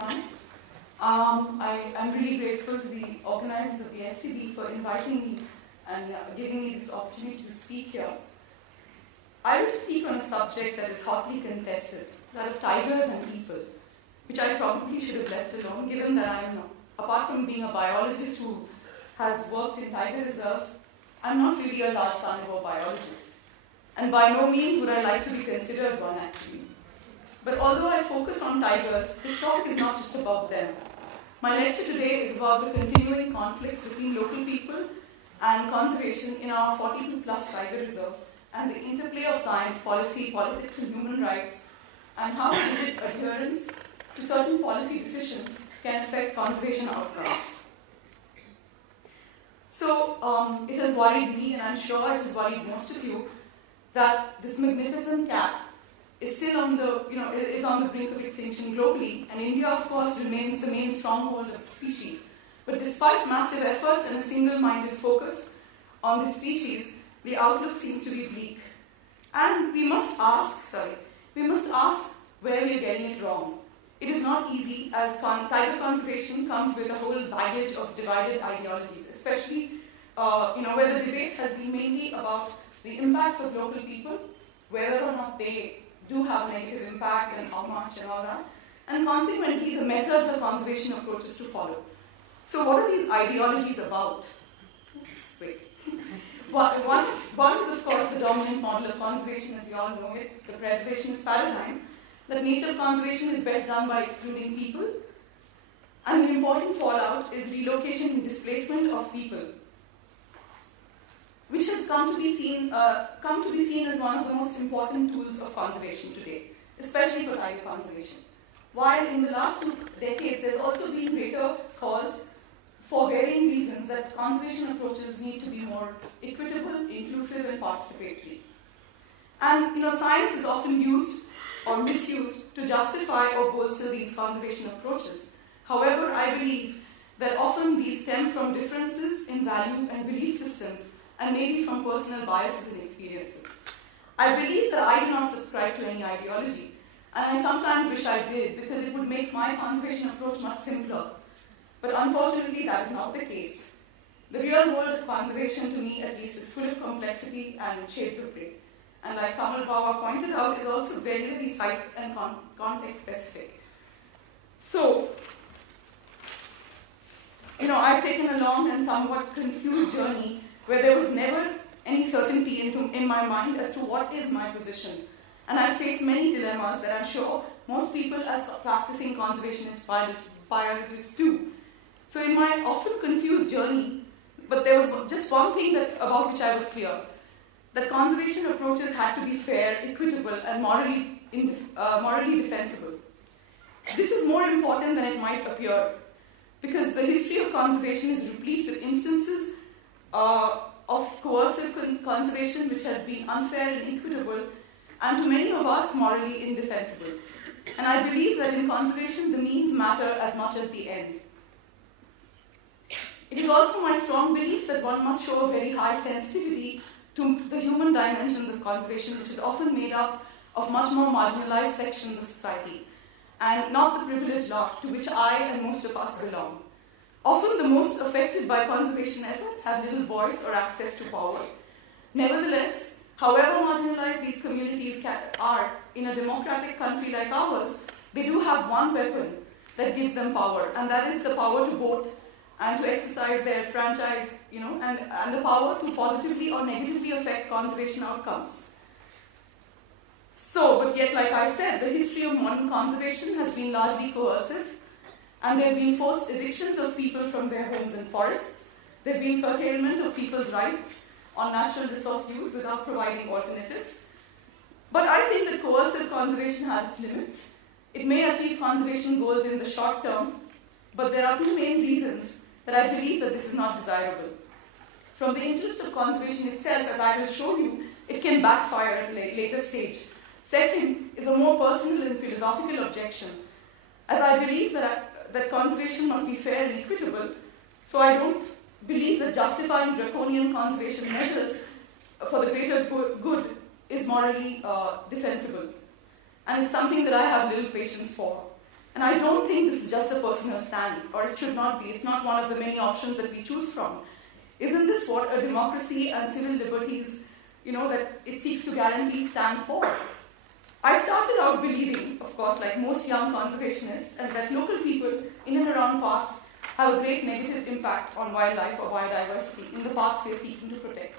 everyone. I'm really grateful to the organizers of the SCB for inviting me and giving me this opportunity to speak here. I will speak on a subject that is hotly contested, that of tigers and people, which I probably should have left alone, given that I'm, apart from being a biologist who has worked in tiger reserves, I'm not really a large carnivore biologist. And by no means would I like to be considered one, actually. But although I focus on tigers, this talk is not just about them. My lecture today is about the continuing conflicts between local people and conservation in our 42 plus tiger reserves, and the interplay of science, policy, politics, and human rights, and how rigid adherence to certain policy decisions can affect conservation outcomes. So it has worried me, and I'm sure it has worried most of you, that this magnificent cat is still on the, is on the brink of extinction globally, and India, of course, remains the main stronghold of the species. But despite massive efforts and a single-minded focus on the species, the outlook seems to be bleak. And we must ask where we are getting it wrong. It is not easy, as tiger conservation comes with a whole baggage of divided ideologies, especially where the debate has been mainly about the impacts of local people, whether or not they do have a negative impact and how much and all that, and consequently the methods of conservation approaches to follow. So what are these ideologies about? One is, of course, the dominant model of conservation, as you all know it, the preservationist paradigm, that nature conservation is best done by excluding people, and an important fallout is relocation and displacement of people, which has come to be seen as one of the most important tools of conservation today, especially for tiger conservation. While in the last 2 decades, there's also been greater calls for varying reasons that conservation approaches need to be more equitable, inclusive, and participatory. And science is often used or misused to justify or bolster these conservation approaches. However, I believe that often these stem from differences in value and belief systems, and maybe from personal biases and experiences. I believe that I do not subscribe to any ideology, and I sometimes wish I did, because it would make my conservation approach much simpler. But unfortunately, that is not the case. The real world of conservation, to me at least, is full of complexity and shades of grey. And like Kamal Bawa pointed out, is also very, very site and context specific. So, I've taken a long and somewhat confused journey where there was never any certainty in my mind as to what is my position. And I faced many dilemmas that I'm sure most people as practicing conservationist biologists do. So in my often confused journey, but there was just one thing about which I was clear, that conservation approaches had to be fair, equitable, and morally defensible. This is more important than it might appear, because the history of conservation is replete with instances of coercive conservation which has been unfair and inequitable, and to many of us, morally indefensible. And I believe that in conservation, the means matter as much as the end. It is also my strong belief that one must show a very high sensitivity to the human dimensions of conservation, which is often made up of much more marginalized sections of society, and not the privileged lot to which I and most of us belong. Often the most affected by conservation efforts have little voice or access to power. Nevertheless, however marginalized these communities are in a democratic country like ours, they do have one weapon that gives them power, and that is the power to vote and to exercise their franchise, and the power to positively or negatively affect conservation outcomes. So, but yet, like I said, the history of modern conservation has been largely coercive, and there have been forced evictions of people from their homes and forests. There have been curtailment of people's rights on natural resource use without providing alternatives. But I think that coercive conservation has its limits. It may achieve conservation goals in the short term, but there are two main reasons that I believe that this is not desirable. From the interest of conservation itself, as I will show you, it can backfire at a later stage. Second is a more personal and philosophical objection, as I believe that conservation must be fair and equitable, so I don't believe that justifying draconian conservation measures for the greater good is morally defensible. And it's something that I have little patience for. And I don't think this is just a personal stand, or it should not be. It's not one of the many options that we choose from. Isn't this what a democracy and civil liberties, that it seeks to guarantee stand for? I started out believing, of course, like most young conservationists, and that local people in and around parks have a great negative impact on wildlife or biodiversity in the parks we are seeking to protect.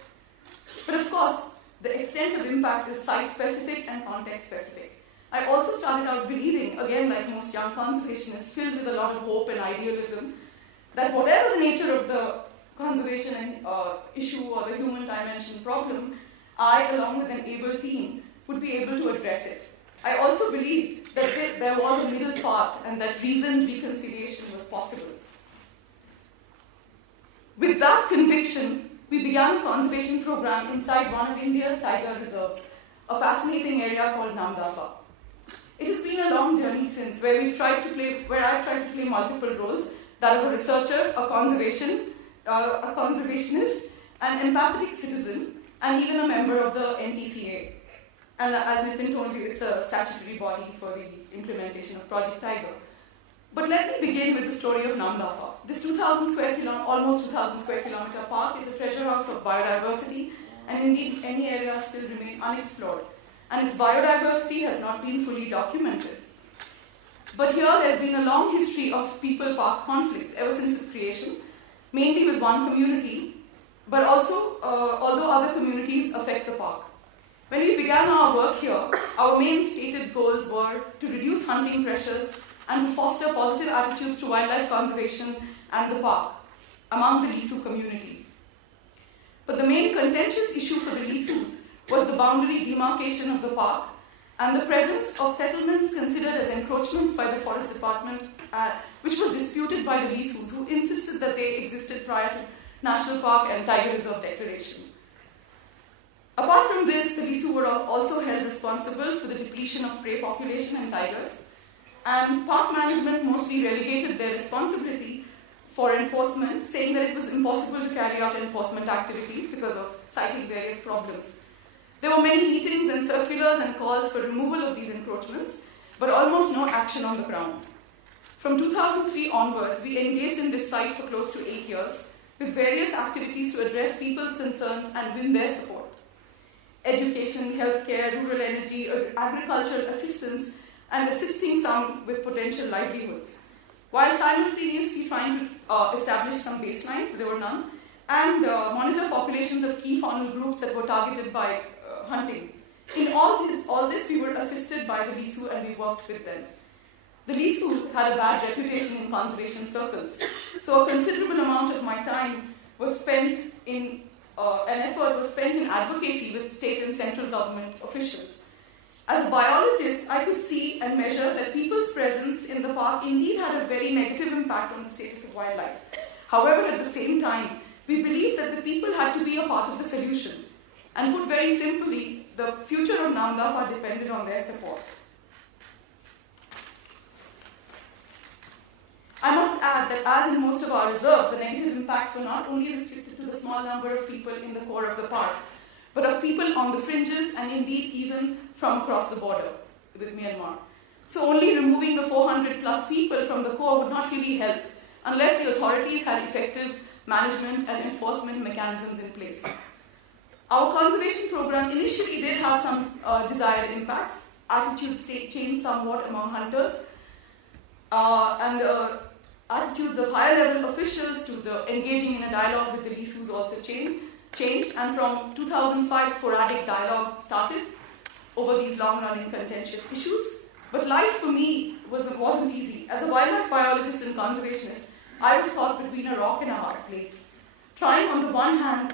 But of course, the extent of impact is site-specific and context-specific. I also started out believing, again like most young conservationists, filled with a lot of hope and idealism, that whatever the nature of the conservation issue or the human dimension problem, I, along with an able team, would be able to address it. I also believed that there was a middle path and that reasoned reconciliation was possible. With that conviction, we began a conservation program inside one of India's tiger reserves, a fascinating area called Namdapha. It has been a long journey since, where I've tried to play multiple roles: that of a researcher, a conservationist, an empathetic citizen, and even a member of the NTCA. And as Nitin told you, it's a statutory body for the implementation of Project Tiger. But let me begin with the story of Namdapha. This almost 2,000 square kilometer park is a treasure house of biodiversity, and indeed many areas still remain unexplored. And its biodiversity has not been fully documented. But here there's been a long history of people-park conflicts ever since its creation, mainly with one community, but also although other communities affect the park. When we began our work here, our main stated goals were to reduce hunting pressures and to foster positive attitudes to wildlife conservation and the park among the Lisu community. But the main contentious issue for the Lisus was the boundary demarcation of the park and the presence of settlements considered as encroachments by the forest department, which was disputed by the Lisus, who insisted that they existed prior to National Park and Tiger Reserve declaration. Apart from this, the Lisu were also held responsible for the depletion of prey population and tigers, and park management mostly relegated their responsibility for enforcement, saying that it was impossible to carry out enforcement activities because of citing various problems. There were many meetings and circulars and calls for removal of these encroachments, but almost no action on the ground. From 2003 onwards, we engaged in this site for close to 8 years, with various activities to address people's concerns and win their support. Education, healthcare, rural energy, agricultural assistance, and assisting some with potential livelihoods, while simultaneously trying to establish some baselines, there were none, and monitor populations of key faunal groups that were targeted by hunting. In all this, we were assisted by the Lisu and we worked with them. The Lisu had a bad reputation in conservation circles, so a considerable amount of my time was spent in advocacy with state and central government officials. As a biologist, I could see and measure that people's presence in the park indeed had a very negative impact on the status of wildlife. However, at the same time, we believed that the people had to be a part of the solution. And put very simply, the future of Namdapha depended on their support. I must add that as in most of our reserves, the negative impacts were not only restricted to the small number of people in the core of the park, but of people on the fringes and indeed even from across the border with Myanmar. So only removing the 400 plus people from the core would not really help unless the authorities had effective management and enforcement mechanisms in place. Our conservation program initially did have some desired impacts. Attitudes changed somewhat among hunters, and the attitudes of higher level officials to the engaging in a dialogue with the Lisus also changed, and from 2005 sporadic dialogue started over these long-running contentious issues. But life for me wasn't easy. As a wildlife biologist and conservationist, I was caught between a rock and a hard place, trying on the one hand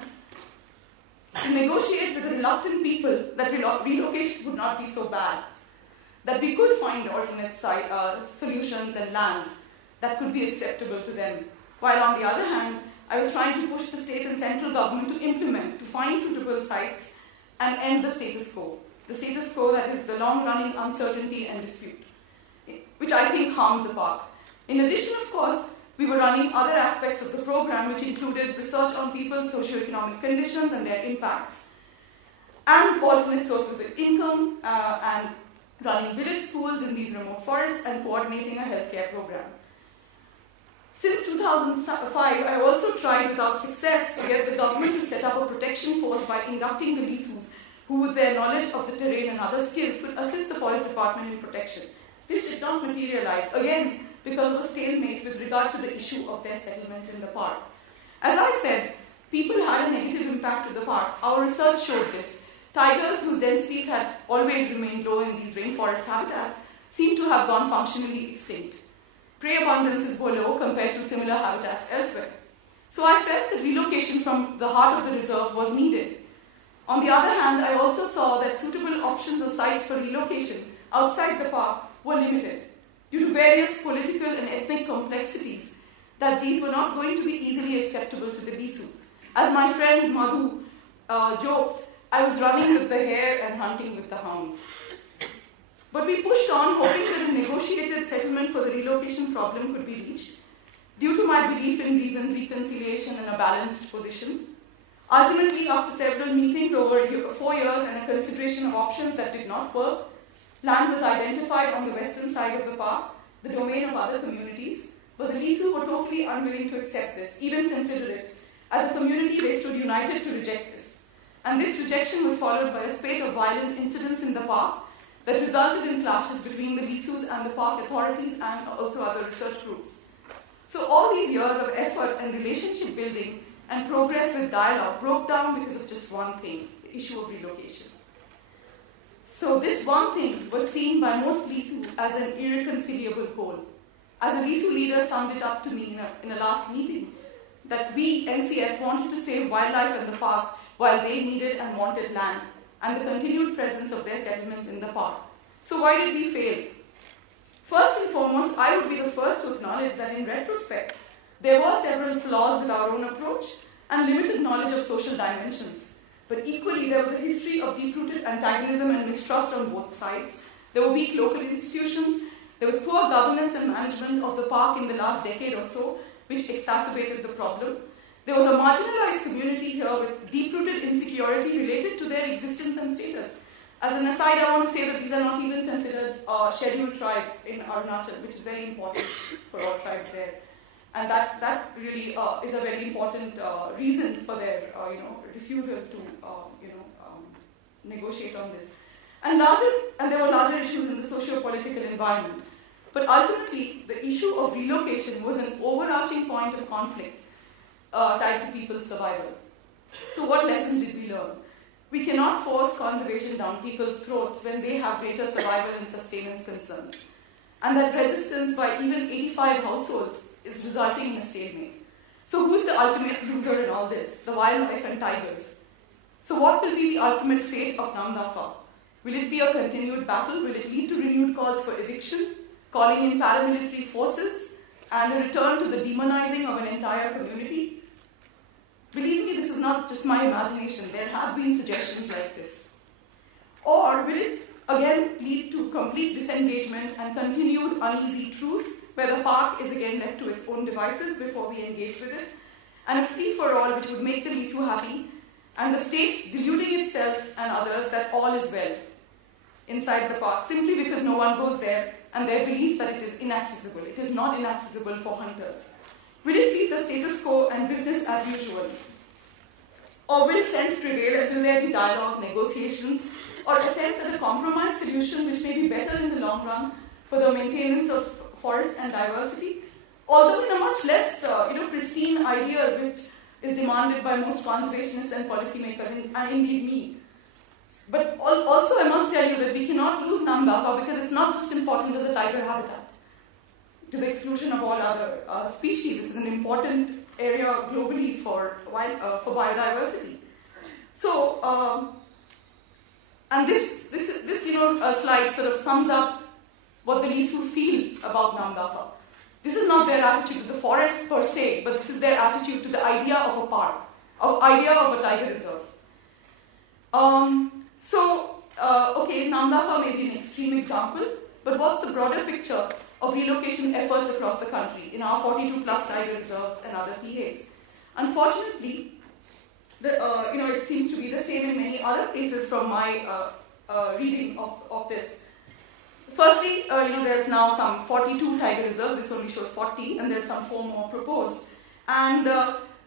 to negotiate with the reluctant people that relocation would not be so bad, that we could find alternate solutions and land that could be acceptable to them. While on the other hand, I was trying to push the state and central government to implement, to find suitable sites and end the status quo. The status quo that is the long-running uncertainty and dispute, which I think harmed the park. In addition, of course, we were running other aspects of the program, which included research on people's socioeconomic conditions and their impacts, and alternate sources of income, and running village schools in these remote forests, and coordinating a healthcare program. Since 2005, I also tried without success to get the government to set up a protection force by inducting the Lisus, who with their knowledge of the terrain and other skills could assist the forest department in protection. This did not materialize, again, because of a stalemate with regard to the issue of their settlements in the park. As I said, people had a negative impact to the park. Our research showed this. Tigers, whose densities had always remained low in these rainforest habitats, seem to have gone functionally extinct. Prey abundances were low compared to similar habitats elsewhere. So I felt that relocation from the heart of the reserve was needed. On the other hand, I also saw that suitable options or sites for relocation outside the park were limited due to various political and ethnic complexities, that these were not going to be easily acceptable to the Lisu. As my friend Madhu joked, I was running with the hare and hunting with the hounds. But we pushed on, hoping that a negotiated settlement for the relocation problem could be reached, due to my belief in reasoned reconciliation and a balanced position. Ultimately, after several meetings over 4 years and a consideration of options that did not work, land was identified on the western side of the park, the domain of other communities, but the Lisu were totally unwilling to accept this, even consider it. As a community, they stood united to reject this. And this rejection was followed by a spate of violent incidents in the park that resulted in clashes between the Lisus and the park authorities and also other research groups. So all these years of effort and relationship building and progress with dialogue broke down because of just one thing, the issue of relocation. So this one thing was seen by most Lisu as an irreconcilable goal. As a Lisu leader summed it up to me in a last meeting, that we, NCF, wanted to save wildlife in the park while they needed and wanted land, and the continued presence of their settlements in the park. So why did we fail? First and foremost, I would be the first to acknowledge that in retrospect, there were several flaws with our own approach and limited knowledge of social dimensions. But equally, there was a history of deep-rooted antagonism and mistrust on both sides. There were weak local institutions. There was poor governance and management of the park in the last decade or so, which exacerbated the problem. There was a marginalized community here with deep-rooted insecurity related to their existence and status. As an aside, I want to say that these are not even considered a scheduled tribe in Arunachal, which is very important for all tribes there. And that really is a very important reason for their refusal to negotiate on this. And there were larger issues in the socio-political environment. But ultimately, the issue of relocation was an overarching point of conflict tied to people's survival. So what lessons did we learn? We cannot force conservation down people's throats when they have greater survival and sustenance concerns. And that resistance by even 85 households is resulting in a stalemate. So who's the ultimate loser in all this? The wildlife and tigers. So what will be the ultimate fate of Namdapha? Will it be a continued battle? Will it lead to renewed calls for eviction, calling in paramilitary forces, and a return to the demonizing of an entire community? Believe me, this is not just my imagination. There have been suggestions like this. Or will it again lead to complete disengagement and continued uneasy truce, where the park is again left to its own devices before we engage with it, and a free-for-all which would make the Lisu happy, and the state deluding itself and others that all is well inside the park, simply because no one goes there, and their belief that it is inaccessible. It is not inaccessible for hunters. Will it be the status quo and business as usual? Or will sense prevail, and will there be dialogue, negotiations, or attempts at a compromise solution which may be better in the long run for the maintenance of forests and diversity? Although in a much less pristine ideal which is demanded by most conservationists and policymakers, and indeed me. But also I must tell you that we cannot lose Namdapha because it's not just important as a tiger habitat, to the exclusion of all other species. It is an important area globally for biodiversity. So, and this slide sort of sums up what the Lisu feel about Namdapha. This is not their attitude to the forest per se, but this is their attitude to the idea of a park, idea of a tiger reserve. Namdapha may be an extreme example, but what's the broader picture of relocation efforts across the country in our 42 plus tiger reserves and other PAs? Unfortunately, it seems to be the same in many other places from my reading of this. Firstly, there's now some 42 tiger reserves. This only shows 40, and there's some 4 more proposed. And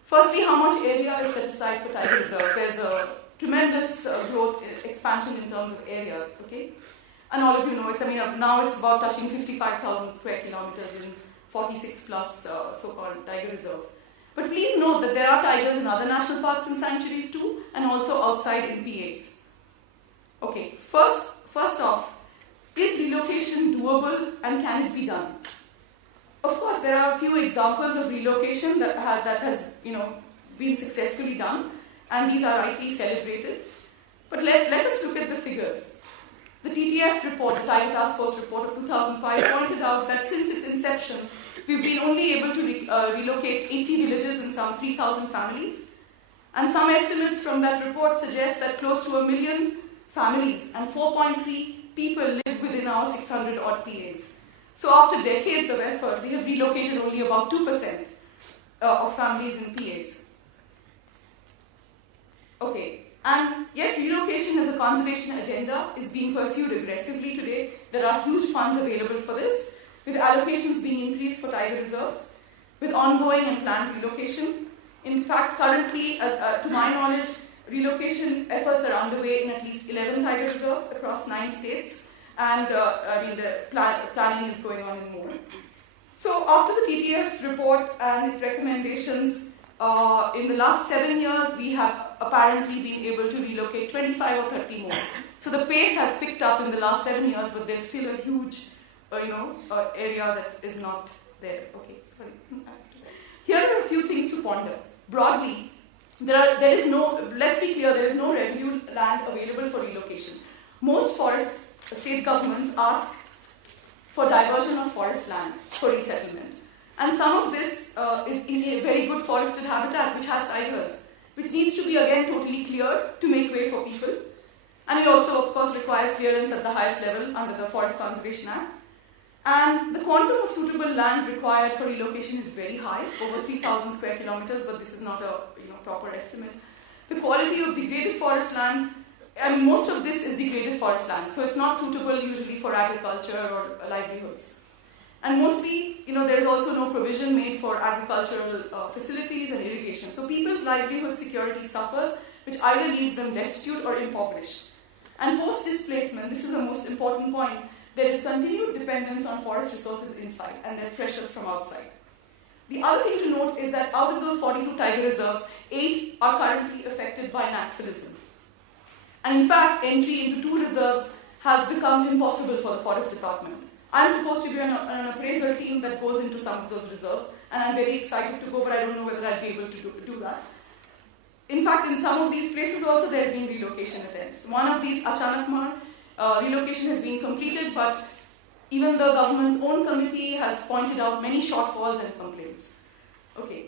firstly, how much area is set aside for tiger reserve? There's a tremendous growth, expansion in terms of areas, okay? And all of you know, now it's about touching 55,000 square kilometers in 46 plus so-called tiger reserve. But please note that there are tigers in other national parks and sanctuaries too, and also outside in PAs. Okay, first off, is relocation doable and can it be done? Of course, there are a few examples of relocation that has been successfully done, and these are rightly celebrated. But let us look at the figures. The TTF report, the Tiger Task Force report of 2005, pointed out that since its inception, we've been only able to relocate 80 villages and some 3,000 families. And some estimates from that report suggest that close to 1 million families and 4.3 people live within our 600 odd PAs. So after decades of effort, we have relocated only about 2% of families in PAs. Okay, and yet relocation as a conservation agenda is being pursued aggressively today. There are huge funds available for this, with allocations being increased for tiger reserves, with ongoing and planned relocation. In fact, currently, to my knowledge, relocation efforts are underway in at least 11 tiger reserves across 9 states, and the planning is going on in more. So after the TTF's report and its recommendations, in the last 7 years, we have apparently been able to relocate 25 or 30 more. So the pace has picked up in the last 7 years, but there's still a huge area that is not there. Okay, sorry. Here are a few things to ponder. Broadly, let's be clear, there is no revenue land available for relocation. Most forest state governments ask for diversion of forest land for resettlement. And some of this is in a very good forested habitat which has tigers, which needs to be again totally cleared to make way for people. And it also, of course, requires clearance at the highest level under the Forest Conservation Act. And the quantum of suitable land required for relocation is very high, over 3,000 square kilometers, but this is not a proper estimate. The quality of degraded forest land, most of this is degraded forest land, so it's not suitable usually for agriculture or livelihoods. And mostly, there is also no provision made for agricultural facilities and irrigation. So people's livelihood security suffers, which either leaves them destitute or impoverished. And post-displacement, this is the most important point, there is continued dependence on forest resources inside, and there's pressures from outside. The other thing to note is that out of those 42 tiger reserves, 8 are currently affected by naxalism. And in fact, entry into 2 reserves has become impossible for the forest department. I'm supposed to be on an appraisal team that goes into some of those reserves, and I'm very excited to go, but I don't know whether I'll be able to do that. In fact, in some of these places also, there's been relocation attempts. One of these, Achanakmar, relocation has been completed, but even the government's own committee has pointed out many shortfalls and complaints. Okay.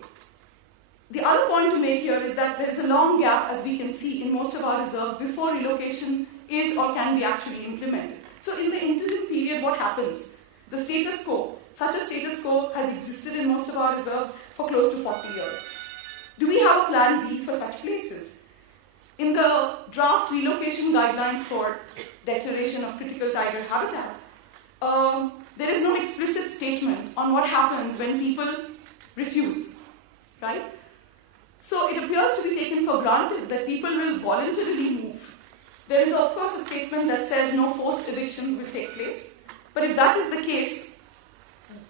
The other point to make here is that there is a long gap, as we can see, in most of our reserves before relocation is or can be actually implemented. So in the interim period, what happens? The status quo. Such a status quo has existed in most of our reserves for close to 40 years. Do we have a plan B for such places? In the draft relocation guidelines for declaration of critical tiger habitat, there is no explicit statement on what happens when people refuse, right? So it appears to be taken for granted that people will voluntarily move. There is, of course, a statement that says no forced evictions will take place. But if that is the case,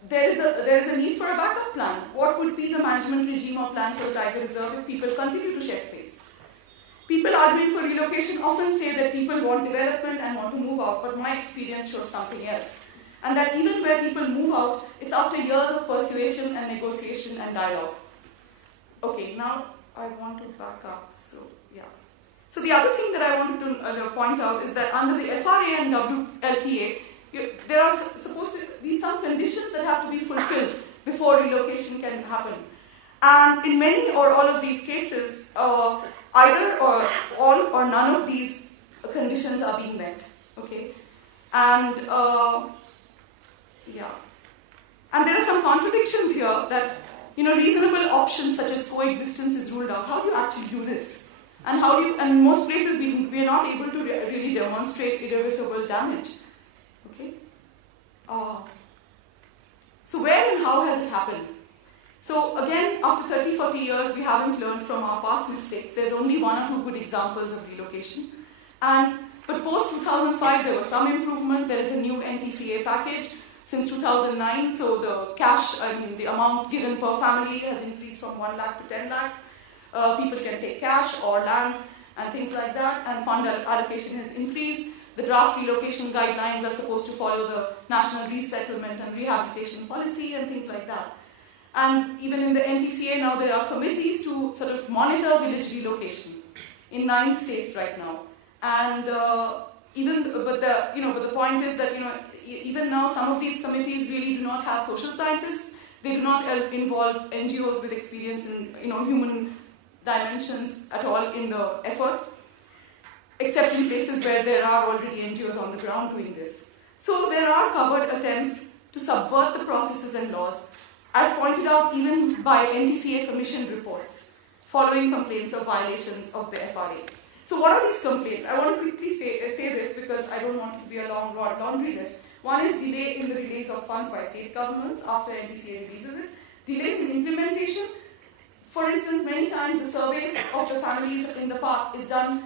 there is a need for a backup plan. What would be the management regime or plan for the tiger reserve if people continue to share space? People arguing for relocation often say that people want development and want to move out, but my experience shows something else. And that even where people move out, it's after years of persuasion and negotiation and dialogue. Okay, now I want to back up. So the other thing that I wanted to point out is that under the FRA and WLPA, there are supposed to be some conditions that have to be fulfilled before relocation can happen. And in many or all of these cases, either or all or none of these conditions are being met. Okay, and and there are some contradictions here that reasonable options such as coexistence is ruled out. How do you actually do this? And and in most places we are not able to really demonstrate irreversible damage. Okay. So where and how has it happened? So again, after 30, 40 years, we haven't learned from our past mistakes. There's only one or two good examples of relocation. But post-2005, there was some improvement. There is a new NTCA package since 2009. So the amount given per family has increased from 1 lakh to 10 lakhs. People can take cash or land and things like that. And fund allocation has increased. The draft relocation guidelines are supposed to follow the National Resettlement and Rehabilitation Policy and things like that. And even in the NTCA now, there are committees to sort of monitor village relocation in 9 states right now. And but the point is that even now some of these committees really do not have social scientists. They do not involve NGOs with experience in human dimensions at all in the effort, except in places where there are already NGOs on the ground doing this. So there are covert attempts to subvert the processes and laws, as pointed out even by NTCA commissioned reports, following complaints of violations of the FRA. So what are these complaints? I want to quickly say this because I don't want it to be a long laundry list. One is delay in the release of funds by state governments after NTCA releases it. Delays in implementation. For instance, many times the surveys of the families in the park is done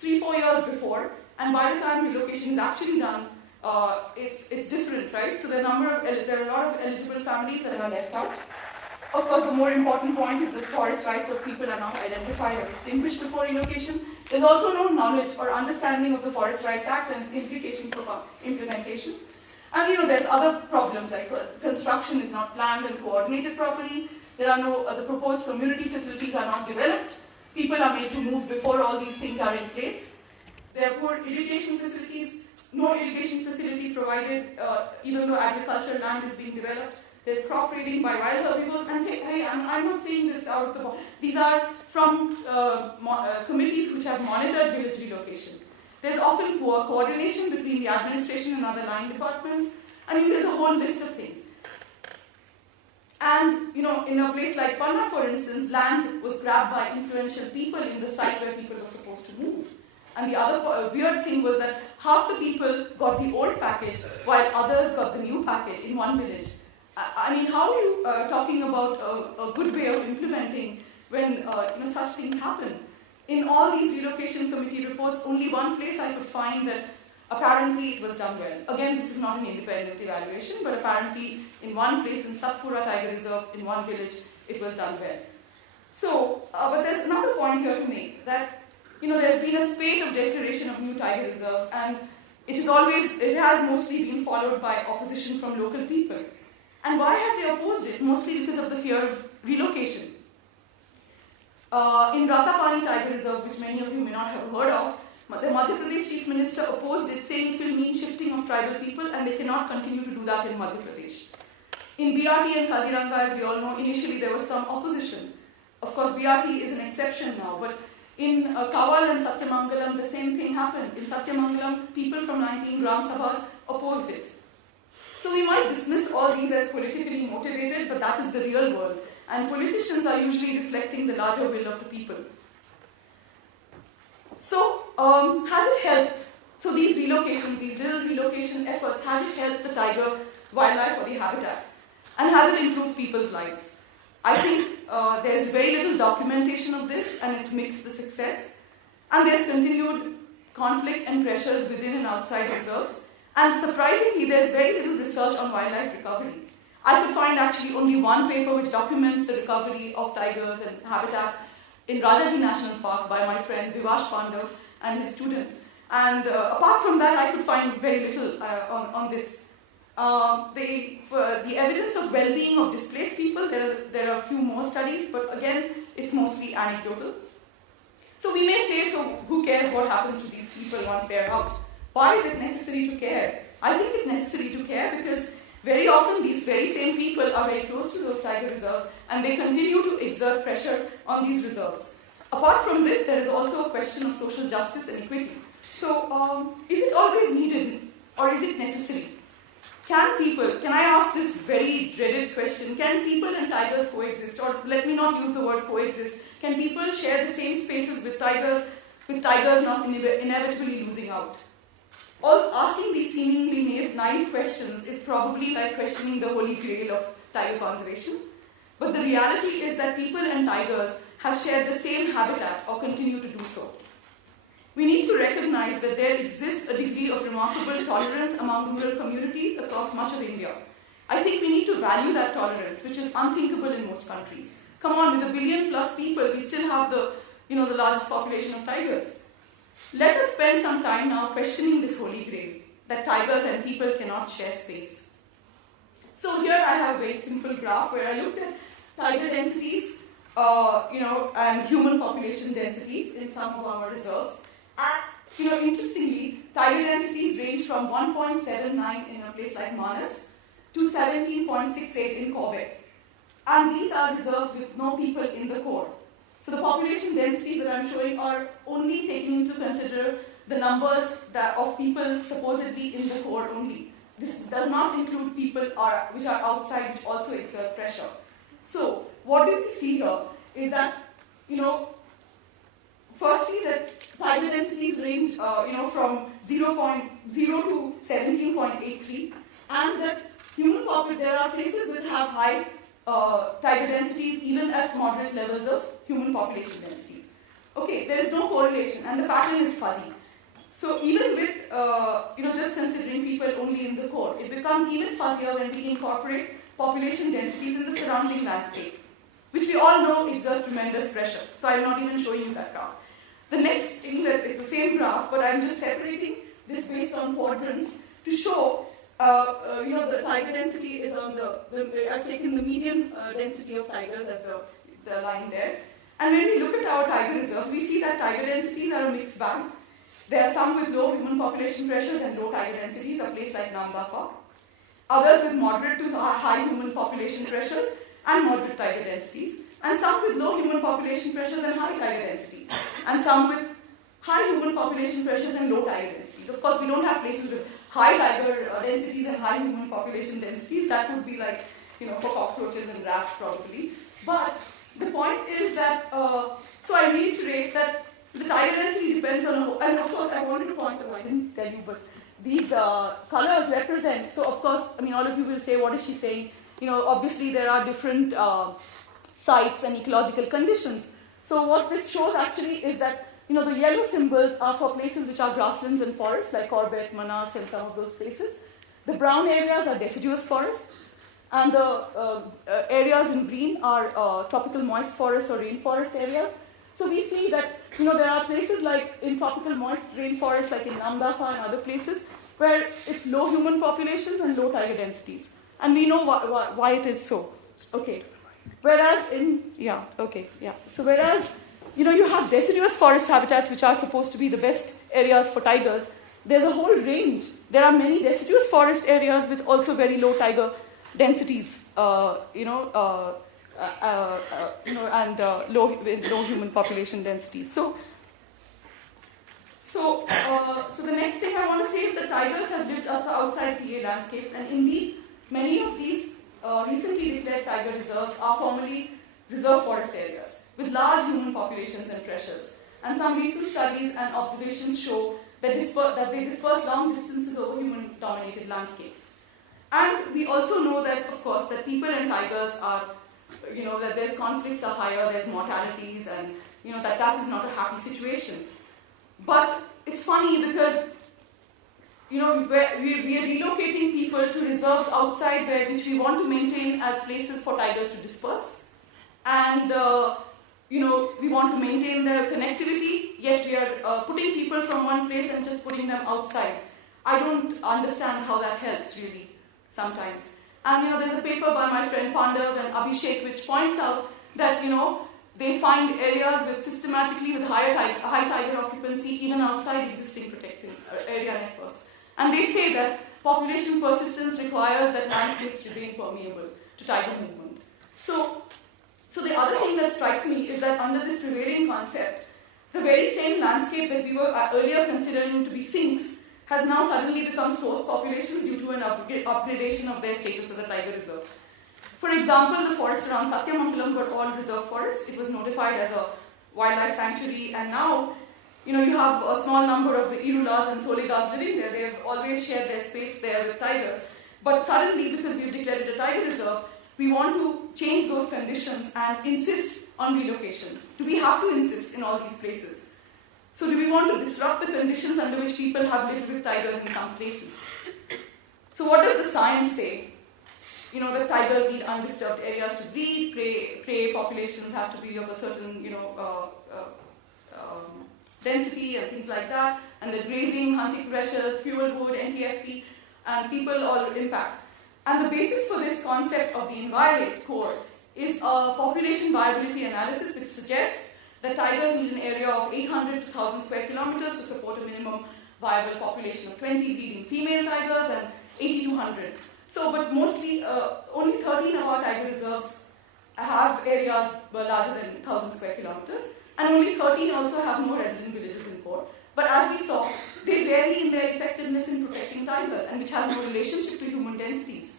3-4 years before, and by the time relocation is actually done, it's different, right? So there are a lot of eligible families that are left out. Of course, the more important point is that forest rights of people are not identified or extinguished before relocation. There's also no knowledge or understanding of the Forest Rights Act and its implications for implementation. And there's other problems like construction is not planned and coordinated properly. There are the proposed community facilities are not developed. People are made to move before all these things are in place. There are poor irrigation facilities, no irrigation facility provided even though agricultural land is being developed. There's crop raiding by wild herbivores. And hey, I'm not saying this out of the box. These are from committees which have monitored village relocation. There's often poor coordination between the administration and other line departments. There's a whole list of things. And, in a place like Panna, for instance, land was grabbed by influential people in the site where people were supposed to move. And the other weird thing was that half the people got the old package while others got the new package in one village. How are you talking about a good way of implementing when such things happen? In all these relocation committee reports, only one place I could find that apparently it was done well. Again, this is not an independent evaluation, but apparently in one place in Satpura Tiger Reserve, in one village, it was done well. So, but there's another point here to make, that there's been a spate of declaration of new tiger reserves, and it has mostly been followed by opposition from local people. And why have they opposed it? Mostly because of the fear of relocation. In Ratapani Tiger Reserve, which many of you may not have heard of, the Madhya Pradesh Chief Minister opposed it, saying it will mean shifting of tribal people and they cannot continue to do that in Madhya Pradesh. In BRT and Kaziranga, as we all know, initially there was some opposition. Of course, BRT is an exception now, but in Kawal and Satyamangalam, the same thing happened. In Satyamangalam, people from 19 Gram Sabhas opposed it. So we might dismiss all these as politically motivated, but that is the real world. And politicians are usually reflecting the larger will of the people. So, has it helped? So these relocations, these little relocation efforts, has it helped the tiger wildlife or the habitat? And has it improved people's lives? I think there's very little documentation of this, and it's mixed the success. And there's continued conflict and pressures within and outside reserves. And surprisingly, there's very little research on wildlife recovery. I could find actually only one paper which documents the recovery of tigers and habitat in Rajaji National Park by my friend Vivash Pandav and his student. And apart from that, I could find very little on this. For the evidence of well-being of displaced people, there are a few more studies, but again, it's mostly anecdotal. So we may say, so who cares what happens to these people once they're out? Why is it necessary to care? I think it's necessary to care because very often these very same people are very close to those tiger reserves and they continue to exert pressure on these reserves. Apart from this, there is also a question of social justice and equity. So, is it always needed or is it necessary? Can I ask this very dreaded question, can people and tigers coexist? Or let me not use the word coexist. Can people share the same spaces with tigers not inevitably losing out? Asking these seemingly naive questions is probably like questioning the holy grail of tiger conservation. But the reality is that people and tigers have shared the same habitat or continue to do so. We need to recognize that there exists a degree of remarkable tolerance among rural communities across much of India. I think we need to value that tolerance, which is unthinkable in most countries. Come on, with 1 billion plus people, we still have the largest population of tigers. Let us spend some time now questioning this holy grail, that tigers and people cannot share space. So here I have a very simple graph where I looked at tiger densities, and human population densities in some of our reserves. And, interestingly, tiger densities range from 1.79 in a place like Manas to 17.68 in Corbett. And these are reserves with no people in the core. So the population densities that I'm showing are only taking into consider the numbers of people supposedly in the core only. This does not include people which are outside, which also exert pressure. So what do we see here is that, firstly that tiger densities range, from 0.0 to 17.83, and that there are places which have high tiger densities even at moderate levels of human population densities. Okay, there is no correlation, and the pattern is fuzzy. So even with, just considering people only in the core, it becomes even fuzzier when we incorporate population densities in the surrounding landscape, which we all know exert tremendous pressure. So I'm not even showing you that graph. The next thing that is the same graph, but I'm just separating this based on quadrants to show, the tiger density is on I've taken the median density of tigers as the line there. And when we look at our tiger reserves, we see that tiger densities are a mixed bag. There are some with low human population pressures and low tiger densities, a place like Namdafa. Others with moderate to high human population pressures and moderate tiger densities. And some with low human population pressures and high tiger densities. And some with high human population pressures and low tiger densities. Of course, we don't have places with high tiger densities and high human population densities. That would be like, for cockroaches and rats probably. But the point is that, so I reiterate that the tiger density depends on, and of course I wanted to point out, I didn't tell you, but these colors represent, so of course, all of you will say, what is she saying? Obviously there are different sites and ecological conditions. So what this shows actually is that, the yellow symbols are for places which are grasslands and forests, like Corbett, Manas, and some of those places. The brown areas are deciduous forests, and the areas in green are tropical moist forests or rainforest areas. So we see that, there are places like in tropical moist rainforests, like in Namdafa and other places, where it's low human populations and low tiger densities. And we know why it is so. Okay. Whereas So whereas, you have deciduous forest habitats, which are supposed to be the best areas for tigers, there's a whole range. There are many deciduous forest areas with also very low tiger densities, and low human population densities. So the next thing I want to say is that tigers have lived outside PA landscapes, and indeed, many of these recently declared tiger reserves are formerly reserve forest areas with large human populations and pressures. And some recent studies and observations show that they disperse long distances over human-dominated landscapes. And we also know that, of course, that people and tigers are, that there's conflicts are higher, there's mortalities, and, that is not a happy situation. But it's funny because, we are relocating people to reserves outside which we want to maintain as places for tigers to disperse. And, we want to maintain their connectivity, yet we are putting people from one place and just putting them outside. I don't understand how that helps, really, sometimes. And, there's a paper by my friend Pandav and Abhishek which points out that, they find areas systematically with high tiger occupancy even outside existing protected area networks. And they say that population persistence requires that landscapes remain permeable to tiger movement. So the other thing that strikes me is that under this prevailing concept, the very same landscape that we were earlier considering to be sinks has now suddenly become source populations due to an upgradation of their status as a tiger reserve. For example, the forests around Satyamangalam were all reserve forests. It was notified as a wildlife sanctuary, and now You have a small number of the Irulas and Solegas living there. They have always shared their space there with tigers. But suddenly, because we've declared it a tiger reserve, we want to change those conditions and insist on relocation. Do we have to insist in all these places? So do we want to disrupt the conditions under which people have lived with tigers in some places? So what does the science say? That tigers need undisturbed areas to breed, prey populations have to be of a certain, density and things like that, and the grazing, hunting pressures, fuel wood, NTFP, and people all impact. And the basis for this concept of the envirate core is a population viability analysis which suggests that tigers need an area of 800 to 1,000 square kilometers to support a minimum viable population of 20 breeding female tigers and 8,200. So, but mostly, only 13 of our tiger reserves have areas larger than 1,000 square kilometers, and only 13 also have no resident villages in core. But as we saw, they vary in their effectiveness in protecting tigers, and which has no relationship to human densities.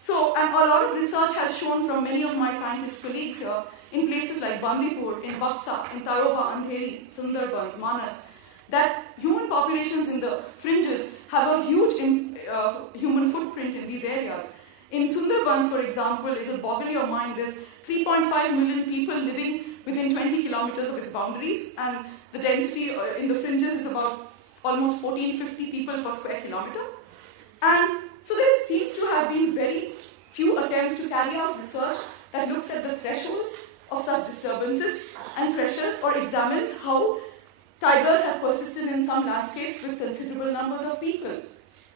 So, and a lot of research has shown from many of my scientist colleagues here, in places like Bandipur, in Buxa, in Taroba, Andheri, Sundarbans, Manas, that human populations in the fringes have a huge human footprint in these areas. In Sundarbans, for example, it will boggle your mind, there's 3.5 million people living within 20 kilometers of its boundaries, and the density in the fringes is about almost 1450 people per square kilometer. And so there seems to have been very few attempts to carry out research that looks at the thresholds of such disturbances and pressures, or examines how tigers have persisted in some landscapes with considerable numbers of people.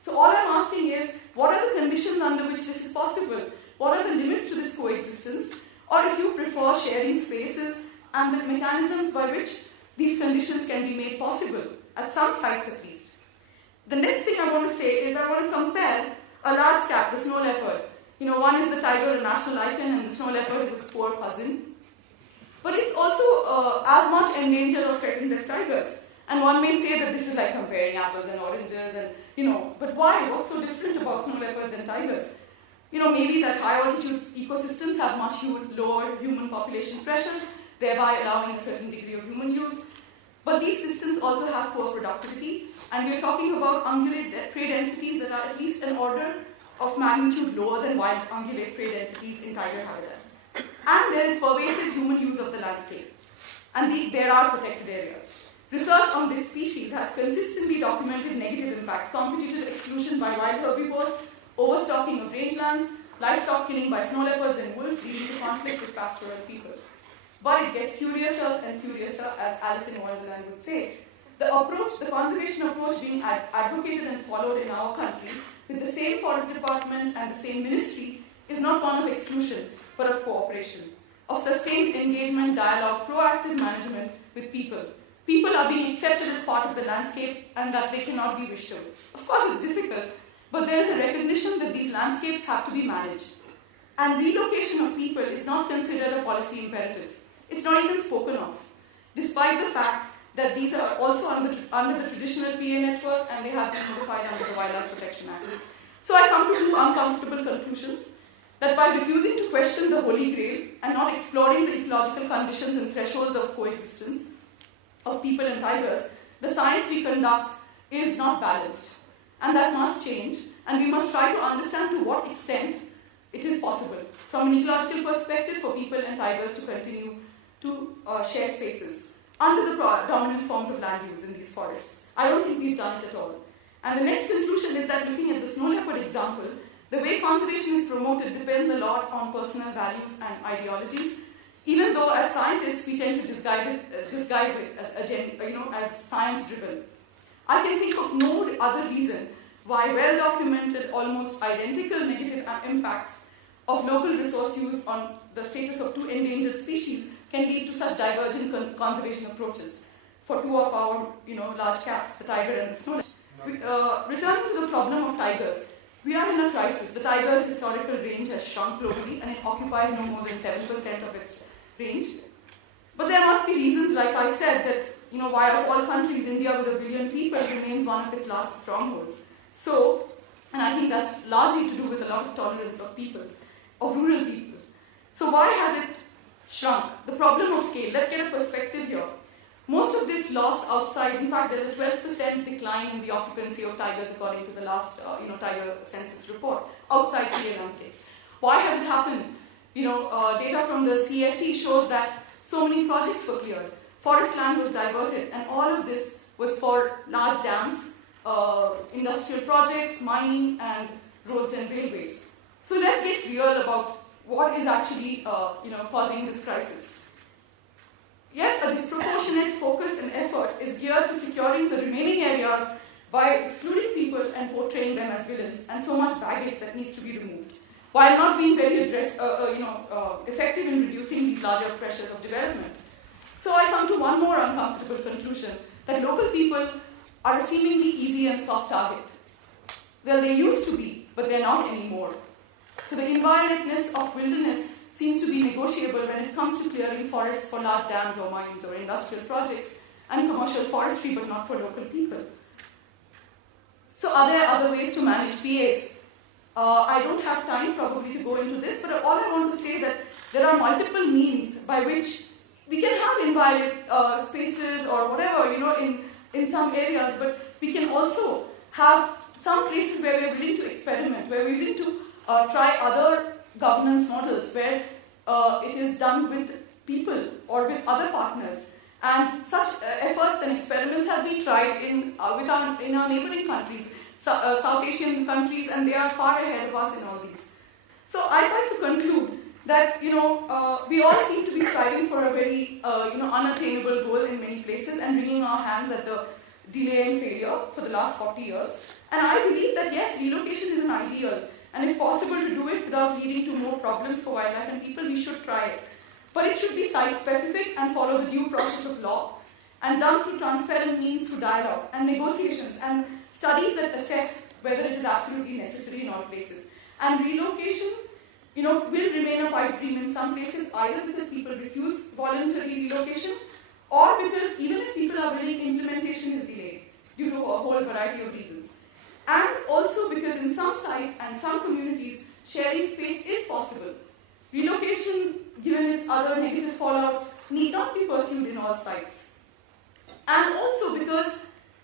So all I'm asking is, what are the conditions under which this is possible? What are the limits to this coexistence? Or if you prefer, sharing spaces and the mechanisms by which these conditions can be made possible, at some sites at least. The next thing I want to say is I want to compare a large cat, the snow leopard. One is the tiger, a national icon, and the snow leopard is its poor cousin. But it's also as much endangered or threatened as tigers. And one may say that this is like comparing apples and oranges, and but why? What's so different about snow leopards and tigers? Maybe that high altitude ecosystems have much lower human population pressures, thereby allowing a certain degree of human use. But these systems also have poor productivity, and we are talking about ungulate prey densities that are at least an order of magnitude lower than wild ungulate prey densities in tiger habitat. And there is pervasive human use of the landscape, and there are protected areas. Research on this species has consistently documented negative impacts: competitive exclusion by wild herbivores, overstocking of rangelands, livestock killing by snow leopards and wolves, leading to conflict with pastoral people. But it gets curiouser and curiouser, as Alice in Wonderland would say. The conservation approach being advocated and followed in our country, with the same forest department and the same ministry, is not one of exclusion, but of cooperation, of sustained engagement, dialogue, proactive management with people. People are being accepted as part of the landscape and that they cannot be wished away. Of course, it's difficult, but there is a recognition that these landscapes have to be managed. And relocation of people is not considered a policy imperative. It's not even spoken of, despite the fact that these are also under the traditional PA network and they have been notified under the Wildlife Protection Act. So I come to two uncomfortable conclusions: that by refusing to question the Holy Grail and not exploring the ecological conditions and thresholds of coexistence of people and tigers, the science we conduct is not balanced. And that must change, and we must try to understand to what extent it is possible, from an ecological perspective, for people and tigers to continue to share spaces under the dominant forms of land use in these forests. I don't think we've done it at all. And the next conclusion is that, looking at the snow leopard example, the way conservation is promoted depends a lot on personal values and ideologies, even though as scientists we tend to disguise it as science-driven. I can think of no other reason why well-documented, almost identical negative impacts of local resource use on the status of two endangered species can lead to such divergent conservation approaches for two of our large cats, the tiger and the snow leopard. Returning to the problem of tigers, we are in a crisis. The tiger's historical range has shrunk globally, and it occupies no more than 7% of its range. But there must be reasons, like I said, that why of all countries, India with 1 billion people remains one of its last strongholds. So, and I think that's largely to do with a lot of tolerance of people, of rural people. So why has it shrunk? The problem of scale. Let's get a perspective here. Most of this loss outside, in fact, there's a 12% decline in the occupancy of tigers according to the last tiger census report outside clear landscapes. Why has it happened? Data from the CSE shows that so many projects were cleared. Forest land was diverted, and all of this was for large dams, industrial projects, mining, and roads and railways. So let's get real about what is actually causing this crisis. Yet a disproportionate focus and effort is geared to securing the remaining areas by excluding people and portraying them as villains, and so much baggage that needs to be removed, while not being very effective in reducing these larger pressures of development. So I come to one more uncomfortable conclusion, that local people are a seemingly easy and soft target. Well, they used to be, but they're not anymore. So the inviolate-ness of wilderness seems to be negotiable when it comes to clearing forests for large dams or mines or industrial projects, and commercial forestry, but not for local people. So are there other ways to manage PAs? I don't have time probably to go into this, but all I want to say that there are multiple means by which we can have inviolate spaces or whatever, in some areas, but we can also have some places where we're willing to experiment, where we're willing to try other governance models where it is done with people or with other partners. And such efforts and experiments have been tried in our neighboring countries, South Asian countries, and they are far ahead of us in all these. So I'd like to conclude that we all seem to be striving for a very unattainable goal in many places and wringing our hands at the delay and failure for the last 40 years. And I believe that yes, relocation is an ideal, and if possible to do it without leading to more problems for wildlife and people, we should try it. But it should be site-specific and follow the due process of law, and done through transparent means, through dialogue and negotiations and studies that assess whether it is absolutely necessary in all places. And relocation, will remain a pipe dream in some places, either because people refuse voluntary relocation, or because even if people are willing, implementation is delayed due to a whole variety of reasons. And also because in some sites and some communities, sharing space is possible. Relocation, given its other negative fallouts, need not be pursued in all sites. And also because,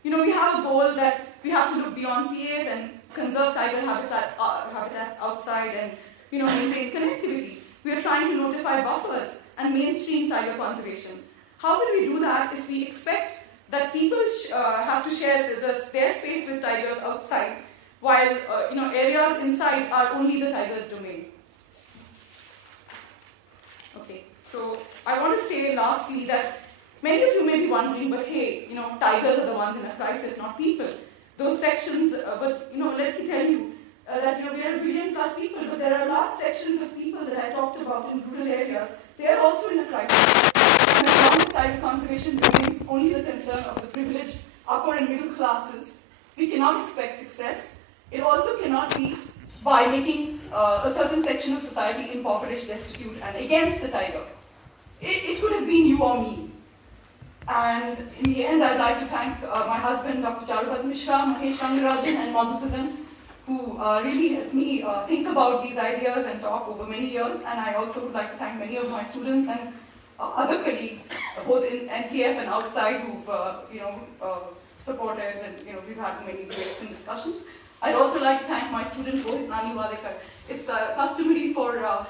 we have a goal that we have to look beyond PAs and conserve tiger habitats outside and, maintain connectivity. We are trying to notify buffers and mainstream tiger conservation. How will we do that if we expect that people have to share their space with tigers outside, while areas inside are only the tiger's domain? Okay, so I want to say lastly that many of you may be wondering, but hey, tigers are the ones in a crisis, not people. Those sections, but let me tell you that we are a billion plus people, but there are large sections of people that I talked about in rural areas. They are also in a crisis. And as long as tiger conservation remains only the concern of the privileged upper and middle classes, we cannot expect success. It also cannot be by making a certain section of society impoverished, destitute, and against the tiger. It could have been you or me. And in the end, I'd like to thank my husband, Dr. Charudat Mishra, Mahesh Rangarajan, and Madhusudan, who really helped me think about these ideas and talk over many years. And I also would like to thank many of my students and other colleagues, both in NCF and outside, who've supported, and we've had many debates and discussions. I'd also like to thank my student Rohit Naniwadekar. It's customary for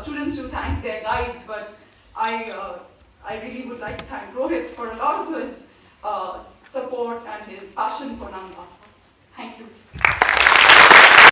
students to thank their guides, but I really would like to thank Rohit for a lot of his support and his passion for Nanga. Thank you.